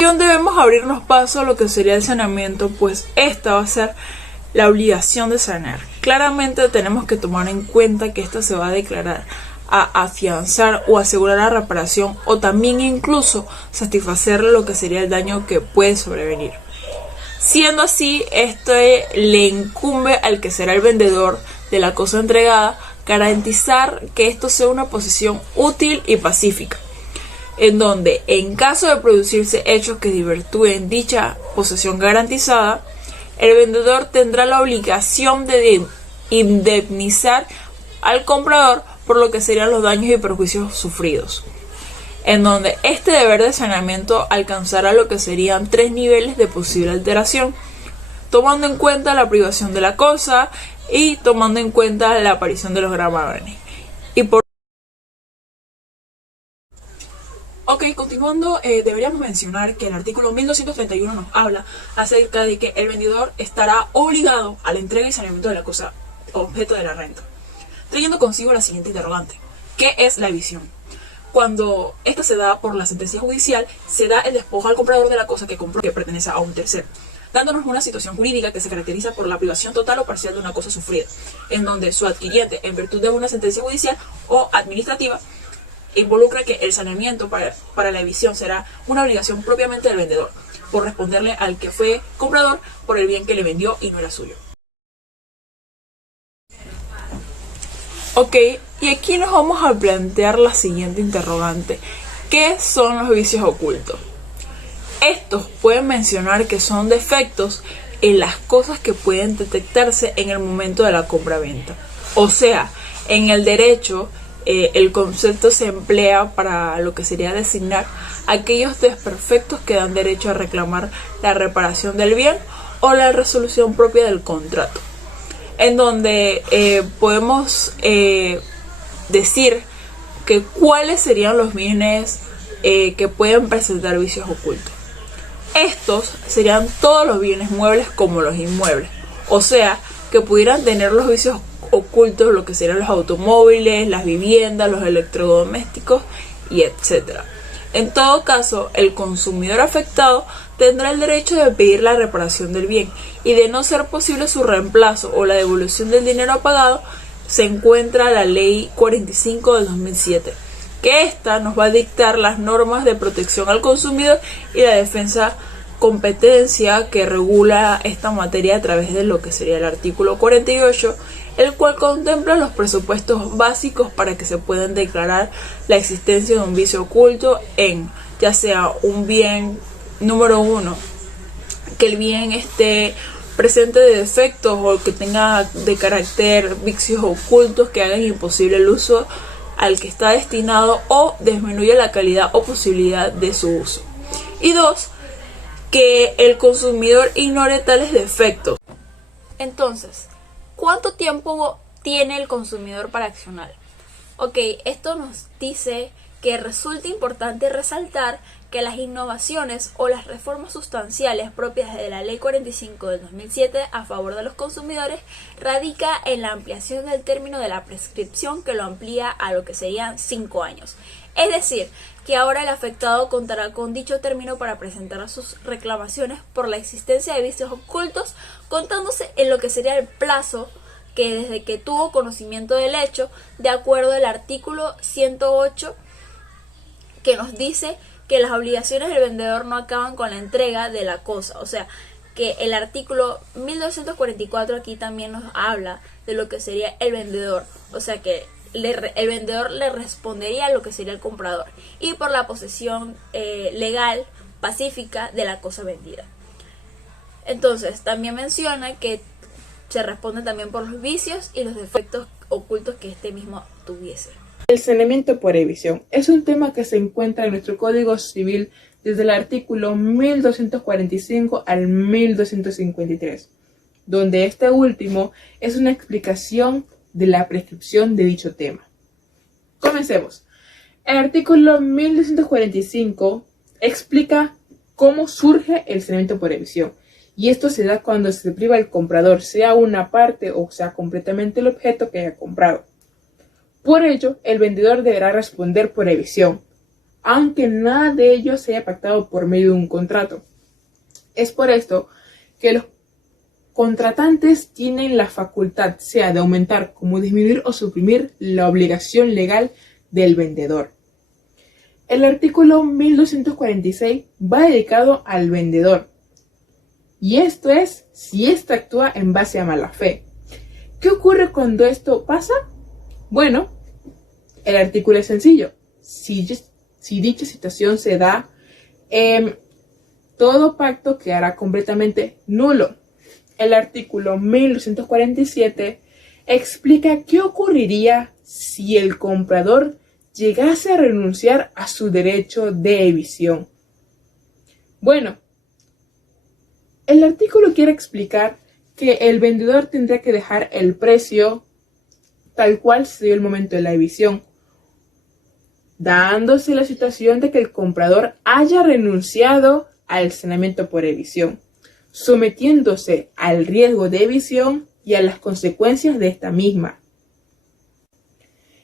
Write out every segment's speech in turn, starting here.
Debemos abrirnos paso a lo que sería el saneamiento, pues esta va a ser la obligación de sanear. Claramente tenemos que tomar en cuenta que esta se va a declarar a afianzar o asegurar la reparación, o también incluso satisfacer lo que sería el daño que puede sobrevenir. Siendo así, esto le incumbe al que será el vendedor de la cosa entregada garantizar que esto sea una posesión útil y pacífica, en donde, en caso de producirse hechos que desvirtúen dicha posesión garantizada, el vendedor tendrá la obligación de indemnizar al comprador por lo que serían los daños y perjuicios sufridos, en donde este deber de saneamiento alcanzará lo que serían 3 niveles de posible alteración, tomando en cuenta la privación de la cosa y tomando en cuenta la aparición de los gravámenes. Continuando, deberíamos mencionar que el artículo 1231 nos habla acerca de que el vendedor estará obligado a la entrega y saneamiento de la cosa objeto de la renta, trayendo consigo la siguiente interrogante: ¿qué es la evicción? Cuando esta se da por la sentencia judicial, se da el despojo al comprador de la cosa que compró, que pertenece a un tercero, dándonos una situación jurídica que se caracteriza por la privación total o parcial de una cosa sufrida, en donde su adquiriente, en virtud de una sentencia judicial o administrativa, involucra que el saneamiento para la evicción será una obligación propiamente del vendedor, por responderle al que fue comprador por el bien que le vendió y no era suyo. Y aquí nos vamos a plantear la siguiente interrogante: ¿qué son los vicios ocultos? Estos pueden mencionar que son defectos en las cosas que pueden detectarse en el momento de la compra-venta. O sea, en el derecho, el concepto se emplea para lo que sería designar aquellos desperfectos que dan derecho a reclamar la reparación del bien o la resolución propia del contrato, en donde podemos decir que cuáles serían los bienes que pueden presentar vicios ocultos. Estos serían todos los bienes muebles como los inmuebles, o sea, que pudieran tener los vicios ocultos lo que serían los automóviles, las viviendas, los electrodomésticos y etc. En todo caso, el consumidor afectado tendrá el derecho de pedir la reparación del bien, y de no ser posible su reemplazo o la devolución del dinero pagado, se encuentra la Ley 45 del 2007, que esta nos va a dictar las normas de protección al consumidor y la defensa competencia que regula esta materia a través de lo que sería el artículo 48, el cual contempla los presupuestos básicos para que se puedan declarar la existencia de un vicio oculto en, ya sea un bien, número 1, que el bien esté presente de defectos o que tenga de carácter vicios ocultos que hagan imposible el uso al que está destinado o disminuye la calidad o posibilidad de su uso. Y 2, que el consumidor ignore tales defectos. Entonces, ¿cuánto tiempo tiene el consumidor para accionar? Esto nos dice que resulta importante resaltar que las innovaciones o las reformas sustanciales propias de la Ley 45 del 2007 a favor de los consumidores radica en la ampliación del término de la prescripción, que lo amplía a lo que serían 5 años. Es decir, que ahora el afectado contará con dicho término para presentar sus reclamaciones por la existencia de vicios ocultos, contándose en lo que sería el plazo que desde que tuvo conocimiento del hecho, de acuerdo al artículo 108, que nos dice que las obligaciones del vendedor no acaban con la entrega de la cosa. O sea, que el artículo 1244 aquí también nos habla de lo que sería el vendedor. O sea, que el vendedor le respondería a lo que sería el comprador, y por la posesión legal, pacífica de la cosa vendida. Entonces, también menciona que se responde también por los vicios y los defectos ocultos que este mismo tuviese. El saneamiento por evicción es un tema que se encuentra en nuestro Código Civil desde el artículo 1245 al 1253, donde este último es una explicación de la prescripción de dicho tema. Comencemos. El artículo 1245 explica cómo surge el saneamiento por evicción, y esto se da cuando se priva al comprador, sea una parte o sea completamente el objeto que haya comprado. Por ello, el vendedor deberá responder por evicción, aunque nada de ello sea pactado por medio de un contrato. Es por esto que los contratantes tienen la facultad, sea de aumentar como disminuir o suprimir la obligación legal del vendedor. El artículo 1246 va dedicado al vendedor. Y esto es si éste actúa en base a mala fe. ¿Qué ocurre cuando esto pasa? Bueno, el artículo es sencillo. Si dicha situación se da, todo pacto quedará completamente nulo. El artículo 1247 explica qué ocurriría si el comprador llegase a renunciar a su derecho de evicción. Bueno, el artículo quiere explicar que el vendedor tendrá que dejar el precio tal cual se dio el momento de la evicción, dándose la situación de que el comprador haya renunciado al saneamiento por evicción, sometiéndose al riesgo de evicción y a las consecuencias de esta misma.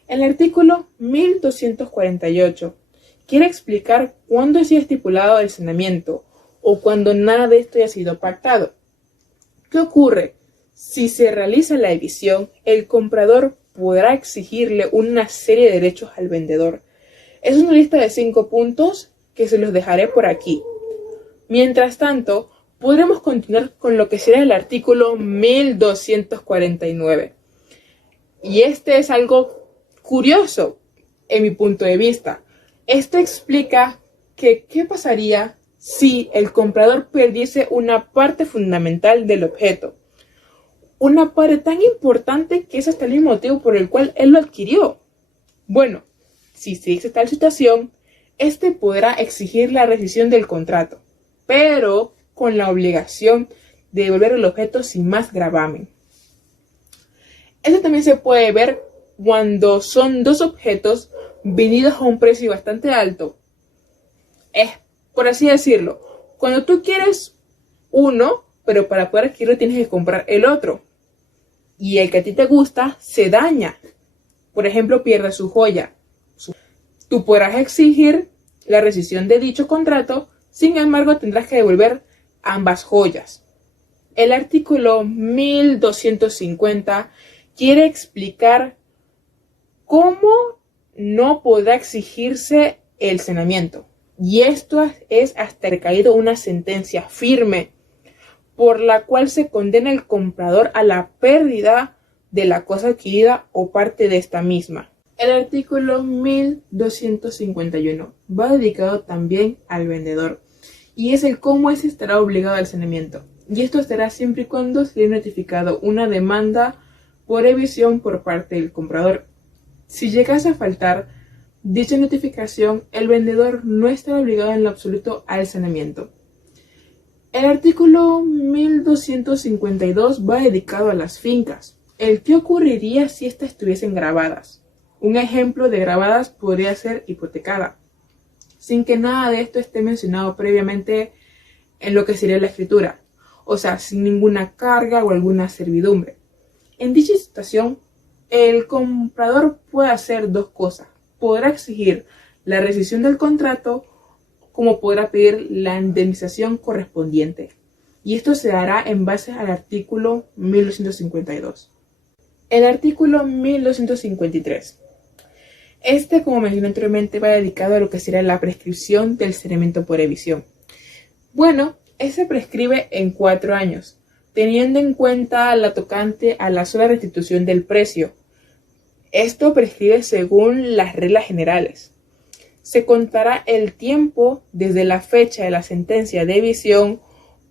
El artículo 1248 quiere explicar cuándo ha sido estipulado el saneamiento o cuando nada de esto haya sido pactado. ¿Qué ocurre? Si se realiza la evicción, el comprador podrá exigirle una serie de derechos al vendedor. Es una lista de 5 puntos que se los dejaré por aquí. Mientras tanto, podremos continuar con lo que será el artículo 1249. Y este es algo curioso en mi punto de vista. Esto explica que qué pasaría si el comprador perdiese una parte fundamental del objeto. Una parte tan importante que es hasta el mismo motivo por el cual él lo adquirió. Bueno, si se dice tal situación, este podrá exigir la rescisión del contrato, pero con la obligación de devolver el objeto sin más gravamen. Esto también se puede ver cuando son dos objetos vendidos a un precio bastante alto. Es, por así decirlo, cuando tú quieres uno, pero para poder adquirirlo tienes que comprar el otro. Y el que a ti te gusta se daña. Por ejemplo, pierde su joya. Tú podrás exigir la rescisión de dicho contrato, sin embargo tendrás que devolver ambas joyas. El artículo 1250 quiere explicar cómo no podrá exigirse el saneamiento. Y esto es hasta recaído una sentencia firme por la cual se condena al comprador a la pérdida de la cosa adquirida o parte de esta misma. El artículo 1251 va dedicado también al vendedor y es el cómo éste estará obligado al saneamiento. Y esto estará siempre y cuando se haya notificado una demanda por evicción por parte del comprador. Si llegase a faltar dicha notificación, el vendedor no estará obligado en lo absoluto al saneamiento. El artículo 1252 va dedicado a las fincas. El qué ocurriría si éstas estuviesen grabadas. Un ejemplo de grabadas podría ser hipotecada, sin que nada de esto esté mencionado previamente en lo que sería la escritura, o sea, sin ninguna carga o alguna servidumbre. En dicha situación, el comprador puede hacer dos cosas. Podrá exigir la rescisión del contrato, como podrá pedir la indemnización correspondiente. Y esto se hará en base al artículo 1252. El artículo 1253. Este, como mencioné anteriormente, va dedicado a lo que será la prescripción del saneamiento por evicción. Bueno, se prescribe en 4 años, teniendo en cuenta la tocante a la sola restitución del precio. Esto prescribe según las reglas generales. Se contará el tiempo desde la fecha de la sentencia de evicción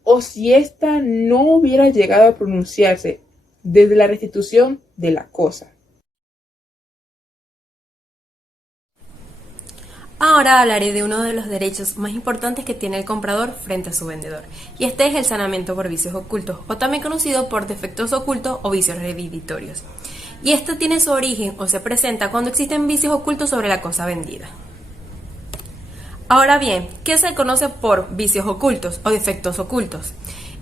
o si ésta no hubiera llegado a pronunciarse desde la restitución de la cosa. Ahora hablaré de uno de los derechos más importantes que tiene el comprador frente a su vendedor, y este es el saneamiento por vicios ocultos, o también conocido por defectos ocultos o vicios redimitorios. Y esto tiene su origen o se presenta cuando existen vicios ocultos sobre la cosa vendida. Ahora bien, ¿qué se conoce por vicios ocultos o defectos ocultos?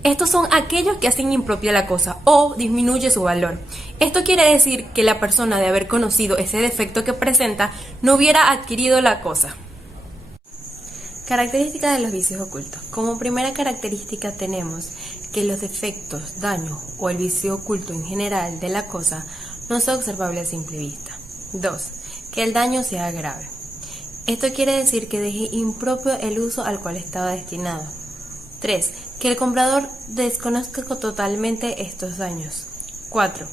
Estos son aquellos que hacen impropia la cosa o disminuye su valor. Esto quiere decir que la persona, de haber conocido ese defecto que presenta, no hubiera adquirido la cosa. Características de los vicios ocultos. Como primera característica tenemos que los defectos, daños o el vicio oculto en general de la cosa no son observables a simple vista. 2. Que el daño sea grave. Esto quiere decir que deje impropio el uso al cual estaba destinado. 3. Que el comprador desconozca totalmente estos daños. 4.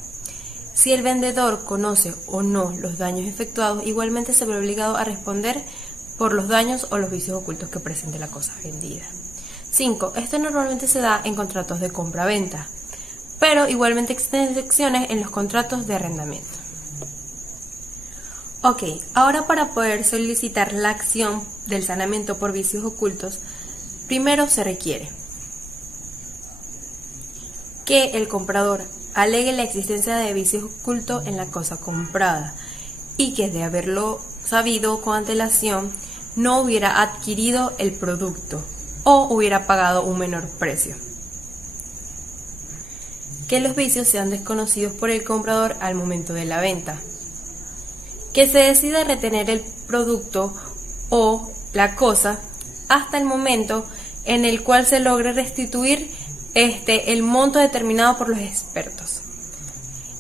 Si el vendedor conoce o no los daños efectuados, igualmente se ve obligado a responder por los daños o los vicios ocultos que presente la cosa vendida. 5. Esto normalmente se da en contratos de compra-venta, pero igualmente existen excepciones en los contratos de arrendamiento. Ok, ahora para poder solicitar la acción del sanamiento por vicios ocultos, primero se requiere que el comprador alegue la existencia de vicios ocultos en la cosa comprada y que de haberlo sabido con antelación no hubiera adquirido el producto o hubiera pagado un menor precio. Que los vicios sean desconocidos por el comprador al momento de la venta. Que se decida retener el producto o la cosa hasta el momento en el cual se logre restituir el monto determinado por los expertos.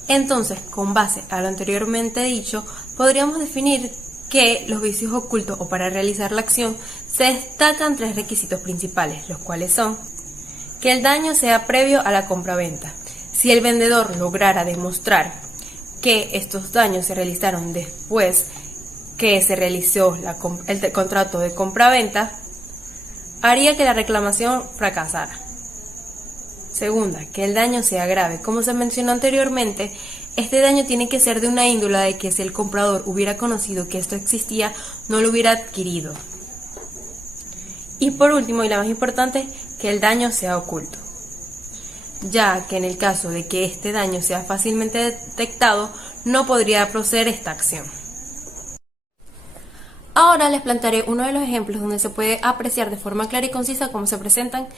Entonces, con base a lo anteriormente dicho, podríamos definir que los vicios ocultos o para realizar la acción se destacan 3 requisitos principales, los cuales son que el daño sea previo a la compraventa. Si el vendedor lograra demostrar que estos daños se realizaron después que se realizó el contrato de compraventa, haría que la reclamación fracasara. Segunda, que el daño sea grave. Como se mencionó anteriormente, este daño tiene que ser de una índole de que si el comprador hubiera conocido que esto existía, no lo hubiera adquirido. Y por último, y la más importante, que el daño sea oculto, ya que en el caso de que este daño sea fácilmente detectado, no podría proceder esta acción. Ahora les plantearé uno de los ejemplos donde se puede apreciar de forma clara y concisa cómo se presentan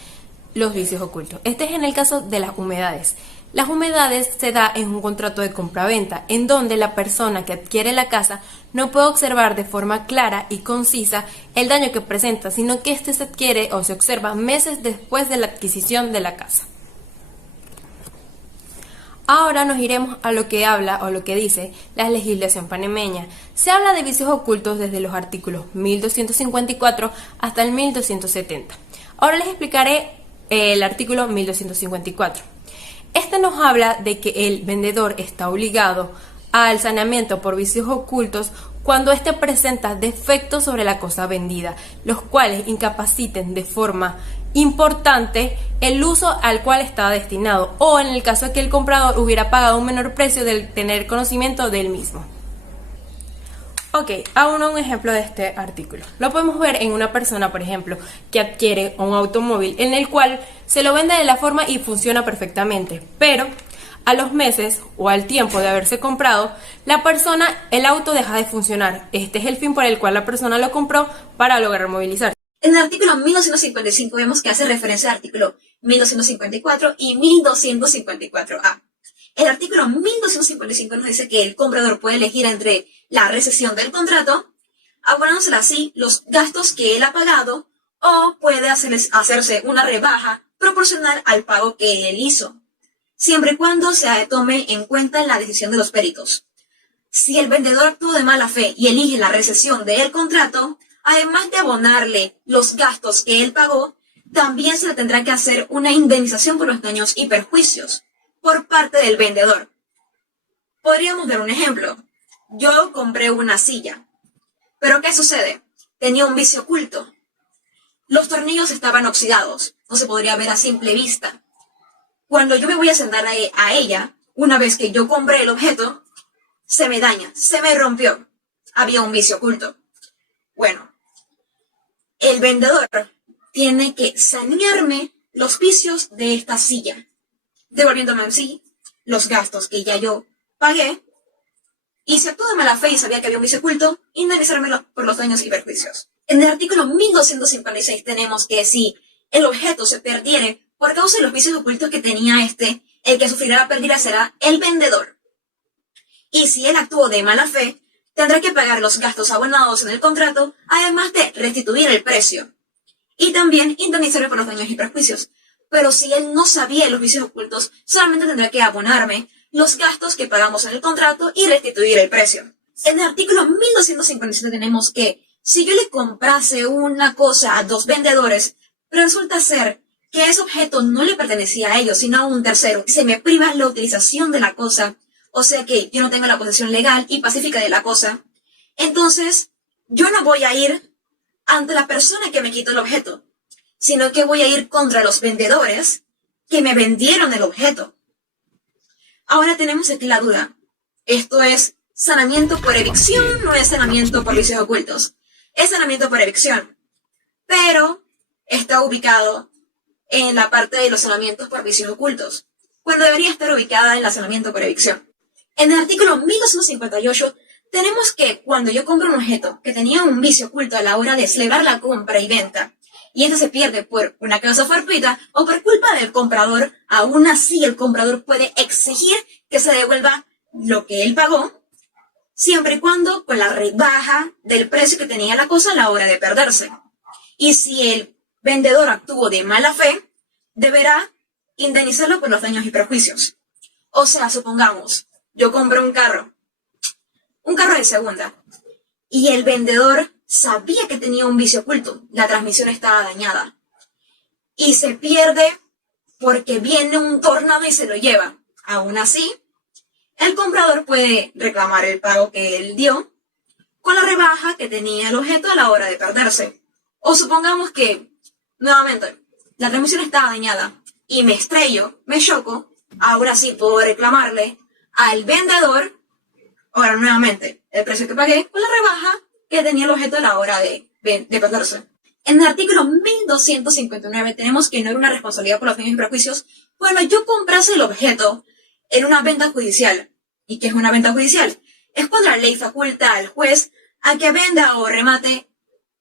los vicios ocultos. Este es en el caso de las humedades. Las humedades se da en un contrato de compraventa, en donde la persona que adquiere la casa no puede observar de forma clara y concisa el daño que presenta, sino que este se adquiere o se observa meses después de la adquisición de la casa. Ahora nos iremos a lo que habla o lo que dice la legislación panameña. Se habla de vicios ocultos desde los artículos 1254 hasta el 1270. Ahora les explicaré el artículo 1254. Este nos habla de que el vendedor está obligado al saneamiento por vicios ocultos cuando éste presenta defectos sobre la cosa vendida, los cuales incapaciten de forma importante el uso al cual estaba destinado, o en el caso de que el comprador hubiera pagado un menor precio del tener conocimiento del mismo. Ok, aún un ejemplo de este artículo. Lo podemos ver en una persona, por ejemplo, que adquiere un automóvil en el cual se lo vende de la forma y funciona perfectamente, pero a los meses o al tiempo de haberse comprado, el auto deja de funcionar. Este es el fin por el cual la persona lo compró, para lograr movilizarse. En el artículo 1255 vemos que hace referencia al artículo 1254 y 1254A. El artículo 1255 nos dice que el comprador puede elegir entre la rescisión del contrato, abonándosele así los gastos que él ha pagado, o puede hacerse una rebaja proporcional al pago que él hizo, siempre y cuando se tome en cuenta la decisión de los peritos. Si el vendedor actuó de mala fe y elige la rescisión del contrato, además de abonarle los gastos que él pagó, también se le tendrá que hacer una indemnización por los daños y perjuicios por parte del vendedor. Podríamos dar un ejemplo. Yo compré una silla, pero ¿qué sucede? Tenía un vicio oculto. Los tornillos estaban oxidados, no se podría ver a simple vista. Cuando yo me voy a sentar a ella, una vez que yo compré el objeto, se me daña, se me rompió. Había un vicio oculto. Bueno, el vendedor tiene que sanearme los vicios de esta silla, devolviéndome en sí los gastos que ya yo pagué, y si actuó de mala fe y sabía que había un vicio oculto, indemnizármelo por los daños y perjuicios. En el artículo 1256 tenemos que si el objeto se perdiere por causa de los vicios ocultos que tenía el que sufrirá la pérdida será el vendedor. Y si él actuó de mala fe, tendrá que pagar los gastos abonados en el contrato, además de restituir el precio. y también indemnizarme por los daños y perjuicios. Pero si él no sabía de los vicios ocultos, solamente tendrá que abonarme los gastos que pagamos en el contrato y restituir el precio. En el artículo 1257 tenemos que si yo le comprase una cosa a dos vendedores, pero resulta ser que ese objeto no le pertenecía a ellos, sino a un tercero, se me priva la utilización de la cosa, o sea que yo no tengo la posesión legal y pacífica de la cosa, entonces yo no voy a ir ante la persona que me quitó el objeto, sino que voy a ir contra los vendedores que me vendieron el objeto. Ahora tenemos aquí la duda. ¿Esto es sanamiento por evicción o es sanamiento por vicios ocultos? Es sanamiento por evicción, pero está ubicado en la parte de los sanamientos por vicios ocultos, cuando debería estar ubicada en el sanamiento por evicción. En el artículo 1258 tenemos que cuando yo compro un objeto que tenía un vicio oculto a la hora de celebrar la compra y venta, y este se pierde por una causa fortuita o por culpa del comprador, aún así el comprador puede exigir que se devuelva lo que él pagó, siempre y cuando con la rebaja del precio que tenía la cosa a la hora de perderse. Y si el vendedor actuó de mala fe, deberá indemnizarlo por los daños y perjuicios. O sea, supongamos, yo compro un carro de segunda, y el vendedor sabía que tenía un vicio oculto, la transmisión estaba dañada, y se pierde porque viene un tornado y se lo lleva. Aún así, el comprador puede reclamar el pago que él dio con la rebaja que tenía el objeto a la hora de perderse. O supongamos que, nuevamente, la transmisión estaba dañada y me estrello, me choco, ahora sí puedo reclamarle al vendedor, ahora nuevamente, el precio que pagué con la rebaja que tenía el objeto a la hora de perderse. En el artículo 1259 tenemos que no era una responsabilidad por los daños y perjuicios cuando yo comprase el objeto en una venta judicial. ¿Y qué es una venta judicial? Es cuando la ley faculta al juez a que venda o remate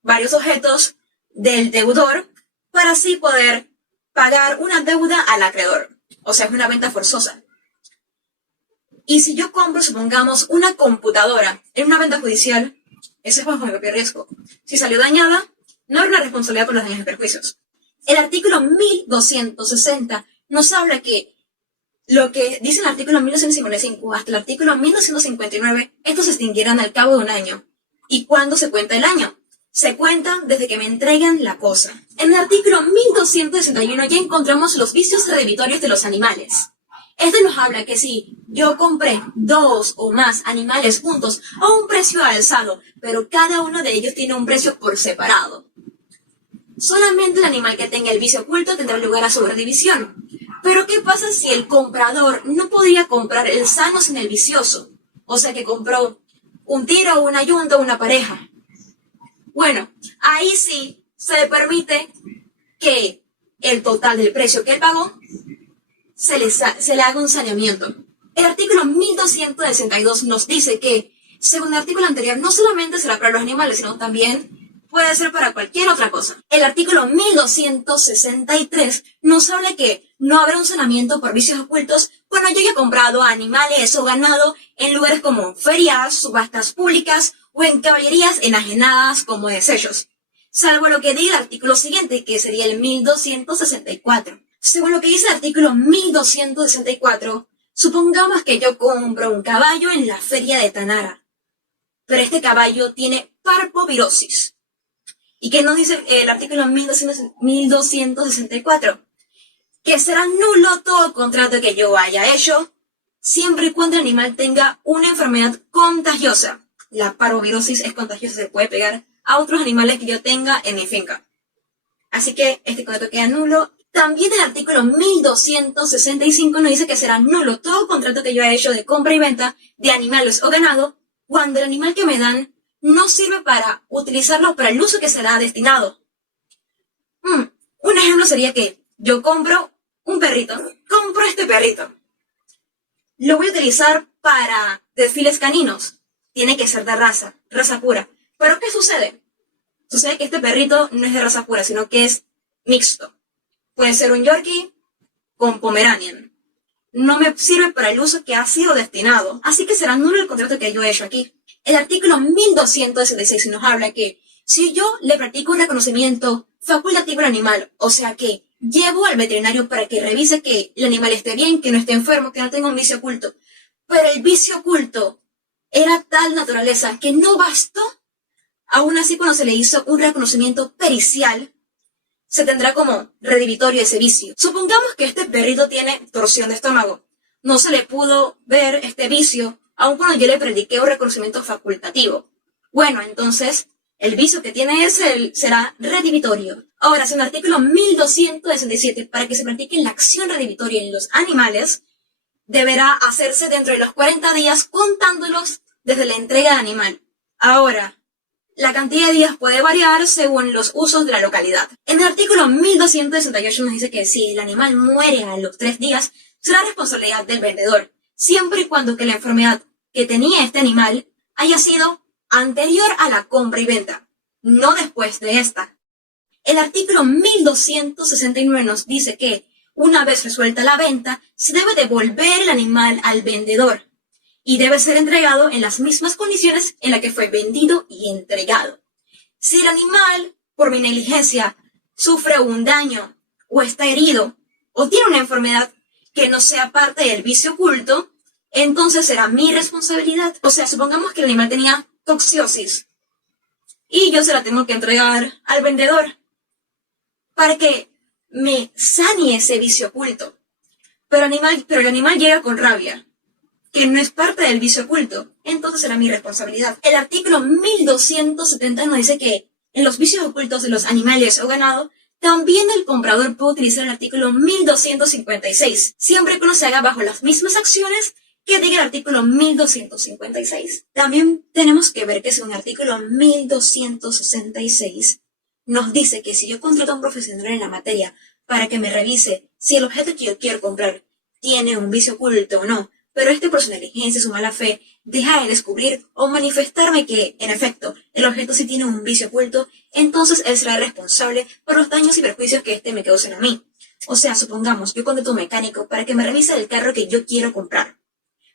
varios objetos del deudor para así poder pagar una deuda al acreedor. O sea, es una venta forzosa. Y si yo compro, supongamos, una computadora en una venta judicial, ese es bajo mi propio riesgo. Si salió dañada, no es una responsabilidad por los daños y perjuicios. El artículo 1260 nos habla que lo que dice el artículo 1255 hasta el artículo 1259, estos se extinguirán al cabo de un año. ¿Y cuándo se cuenta el año? Se cuenta desde que me entregan la cosa. En el artículo 1261 ya encontramos los vicios redditorios de los animales. Este nos habla que si yo compré 2 o más animales juntos a un precio alzado, pero cada uno de ellos tiene un precio por separado, solamente el animal que tenga el vicio oculto tendrá lugar a sobredivisión. Pero ¿qué pasa si el comprador no podía comprar el sano sin el vicioso? O sea que compró un tiro, una yunta, una pareja. Bueno, ahí sí se le permite que el total del precio que él pagó se le haga un saneamiento. El artículo 1262 nos dice que, según el artículo anterior, no solamente será para los animales, sino también puede ser para cualquier otra cosa. El artículo 1263 nos habla que no habrá un saneamiento por vicios ocultos cuando yo haya comprado animales o ganado en lugares como ferias, subastas públicas o en caballerías enajenadas como desechos, salvo lo que diga el artículo siguiente, que sería el 1264. Según lo que dice el artículo 1264, supongamos que yo compro un caballo en la feria de Tanara, pero este caballo tiene parvovirosis. ¿Y qué nos dice el artículo 1264? Que será nulo todo contrato que yo haya hecho, siempre y cuando el animal tenga una enfermedad contagiosa. La parvovirosis es contagiosa, se puede pegar a otros animales que yo tenga en mi finca. Así que este contrato queda nulo. También el artículo 1265 nos dice que será nulo todo contrato que yo haya hecho de compra y venta de animales o ganado cuando el animal que me dan no sirve para utilizarlo para el uso que será destinado. Un ejemplo sería que yo compro un perrito, compro este perrito. Lo voy a utilizar para desfiles caninos. Tiene que ser de raza pura. ¿Pero qué sucede? Sucede que este perrito no es de raza pura, sino que es mixto. Puede ser un Yorkie con Pomeranian. No me sirve para el uso que ha sido destinado, así que será nulo el contrato que yo he hecho aquí. El artículo 1266 nos habla que si yo le practico un reconocimiento facultativo el animal, o sea que llevo al veterinario para que revise que el animal esté bien, que no esté enfermo, que no tenga un vicio oculto. Pero el vicio oculto era tal naturaleza que no bastó. Aún así, cuando se le hizo un reconocimiento pericial, se tendrá como redivitorio ese vicio. Supongamos que este perrito tiene torsión de estómago. No se le pudo ver este vicio, aun cuando yo le prediqué un reconocimiento facultativo. Bueno, entonces, el vicio que tiene será redivitorio. Ahora, si en el artículo 1267, para que se practique la acción redivitoria en los animales, deberá hacerse dentro de los 40 días contándolos desde la entrega de animal. Ahora, la cantidad de días puede variar según los usos de la localidad. En el artículo 1268 nos dice que si el animal muere a los 3 días, será responsabilidad del vendedor, siempre y cuando que la enfermedad que tenía este animal haya sido anterior a la compra y venta, no después de esta. El artículo 1269 nos dice que, una vez resuelta la venta, se debe devolver el animal al vendedor y debe ser entregado en las mismas condiciones en las que fue vendido y entregado. Si el animal, por mi negligencia, sufre un daño o está herido o tiene una enfermedad que no sea parte del vicio oculto, entonces será mi responsabilidad. O sea, supongamos que el animal tenía toxiosis y yo se la tengo que entregar al vendedor para que me sane ese vicio oculto. Pero el animal llega con rabia, que no es parte del vicio oculto, entonces será mi responsabilidad. El artículo 1270 nos dice que en los vicios ocultos de los animales o ganado, también el comprador puede utilizar el artículo 1256, siempre que no se haga bajo las mismas acciones que diga el artículo 1256. También tenemos que ver que según el artículo 1266 nos dice que si yo contrato a un profesional en la materia para que me revise si el objeto que yo quiero comprar tiene un vicio oculto o no, pero este por su negligencia, su mala fe, deja de descubrir o manifestarme que, en efecto, el objeto sí tiene un vicio oculto, entonces él será responsable por los daños y perjuicios que me causen a mí. O sea, supongamos, yo contrato a un mecánico para que me revise el carro que yo quiero comprar,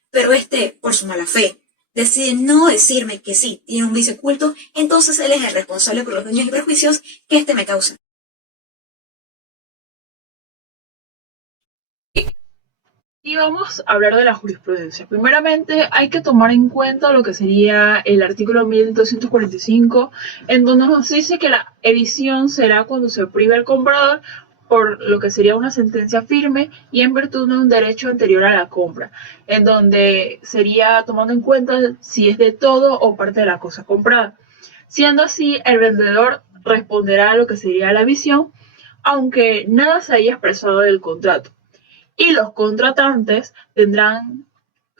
pero por su mala fe, decide no decirme que sí tiene un vicio oculto, entonces él es el responsable por los daños y perjuicios que me causa. Y vamos a hablar de la jurisprudencia. Primeramente, hay que tomar en cuenta lo que sería el artículo 1245, en donde nos dice que la evicción será cuando se prive al comprador por lo que sería una sentencia firme y en virtud de un derecho anterior a la compra, en donde sería tomando en cuenta si es de todo o parte de la cosa comprada. Siendo así, el vendedor responderá a lo que sería la evicción, aunque nada se haya expresado del contrato. Y los contratantes tendrán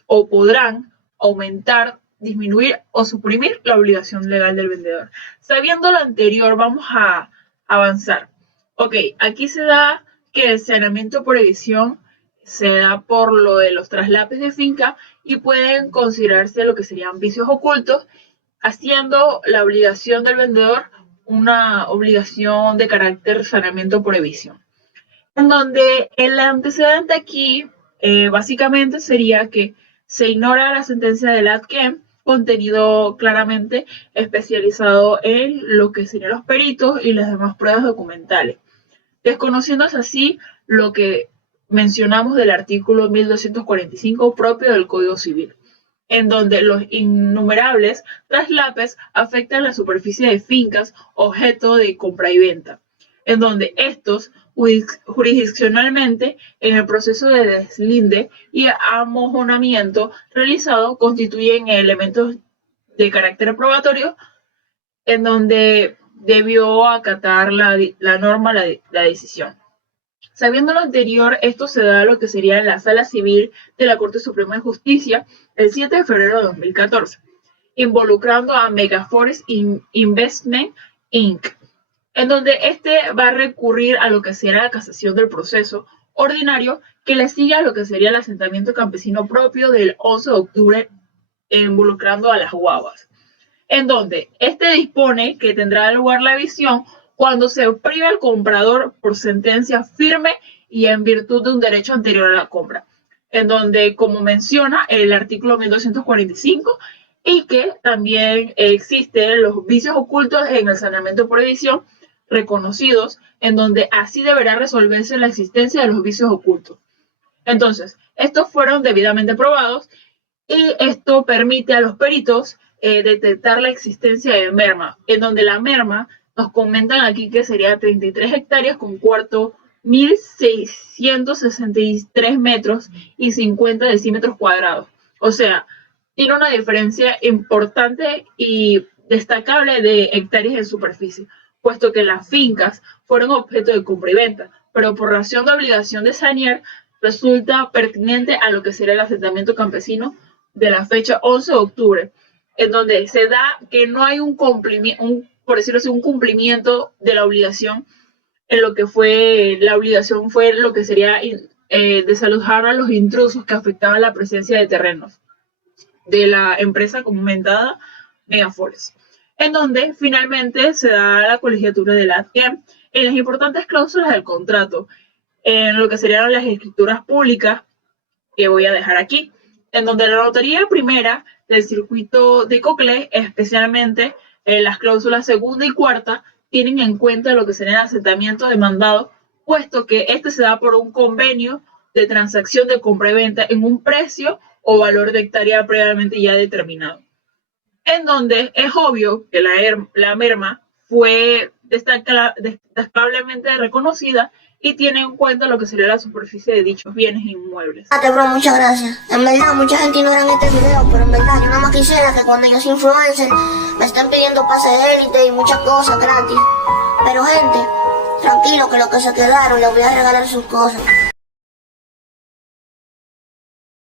o podrán aumentar, disminuir o suprimir la obligación legal del vendedor. Sabiendo lo anterior, vamos a avanzar. Ok, aquí se da que el saneamiento por evicción se da por lo de los traslapes de finca y pueden considerarse lo que serían vicios ocultos, haciendo la obligación del vendedor una obligación de carácter saneamiento por evicción. En donde el antecedente aquí básicamente sería que se ignora la sentencia del ADCEM, contenido claramente especializado en lo que serían los peritos y las demás pruebas documentales, desconociéndose así lo que mencionamos del artículo 1245 propio del Código Civil, en donde los innumerables traslapes afectan la superficie de fincas objeto de compra y venta, en donde estos jurisdiccionalmente en el proceso de deslinde y amojonamiento realizado constituyen elementos de carácter probatorio en donde debió acatar la norma la decisión. Sabiendo lo anterior, esto se da a lo que sería en la Sala Civil de la Corte Suprema de Justicia el 7 de febrero de 2014, involucrando a Megaforest Investment Inc., en donde va a recurrir a lo que será la casación del proceso ordinario que le sigue a lo que sería el asentamiento campesino propio del 11 de octubre involucrando a las guaguas, en donde dispone que tendrá lugar la evicción cuando se priva al comprador por sentencia firme y en virtud de un derecho anterior a la compra, en donde, como menciona el artículo 1245, y que también existen los vicios ocultos en el saneamiento por evicción, reconocidos, en donde así deberá resolverse la existencia de los vicios ocultos. Entonces, estos fueron debidamente probados y esto permite a los peritos detectar la existencia de merma, en donde la merma nos comentan aquí que sería 33 hectáreas con cuarto, 1.663 metros y 50 decímetros cuadrados. O sea, tiene una diferencia importante y destacable de hectáreas de superficie, puesto que las fincas fueron objeto de compra y venta, pero por razón de obligación de sanear, resulta pertinente a lo que será el asentamiento campesino de la fecha 11 de octubre, en donde se da que no hay un cumplimiento, por decirlo así, un cumplimiento de la obligación. En lo que fue la obligación fue lo que sería desalojar a los intrusos que afectaban la presencia de terrenos de la empresa comentada Megaforest, en donde finalmente se da la colegiatura de la ATM en las importantes cláusulas del contrato, en lo que serían las escrituras públicas, que voy a dejar aquí, en donde la notaría primera del circuito de Coclé, especialmente las cláusulas segunda y cuarta, tienen en cuenta lo que sería el asentamiento demandado, puesto que este se da por un convenio de transacción de compra y venta en un precio o valor de hectárea previamente ya determinado, en donde es obvio que la merma fue destacablemente reconocida y tiene en cuenta lo que sería la superficie de dichos bienes inmuebles. Bro, muchas gracias. En verdad, mucha gente ignora este video, pero en verdad, yo nada más quisiera que cuando yo soy influencer me estén pidiendo pase de élite y muchas cosas gratis. Pero gente, tranquilo que los que se quedaron les voy a regalar sus cosas.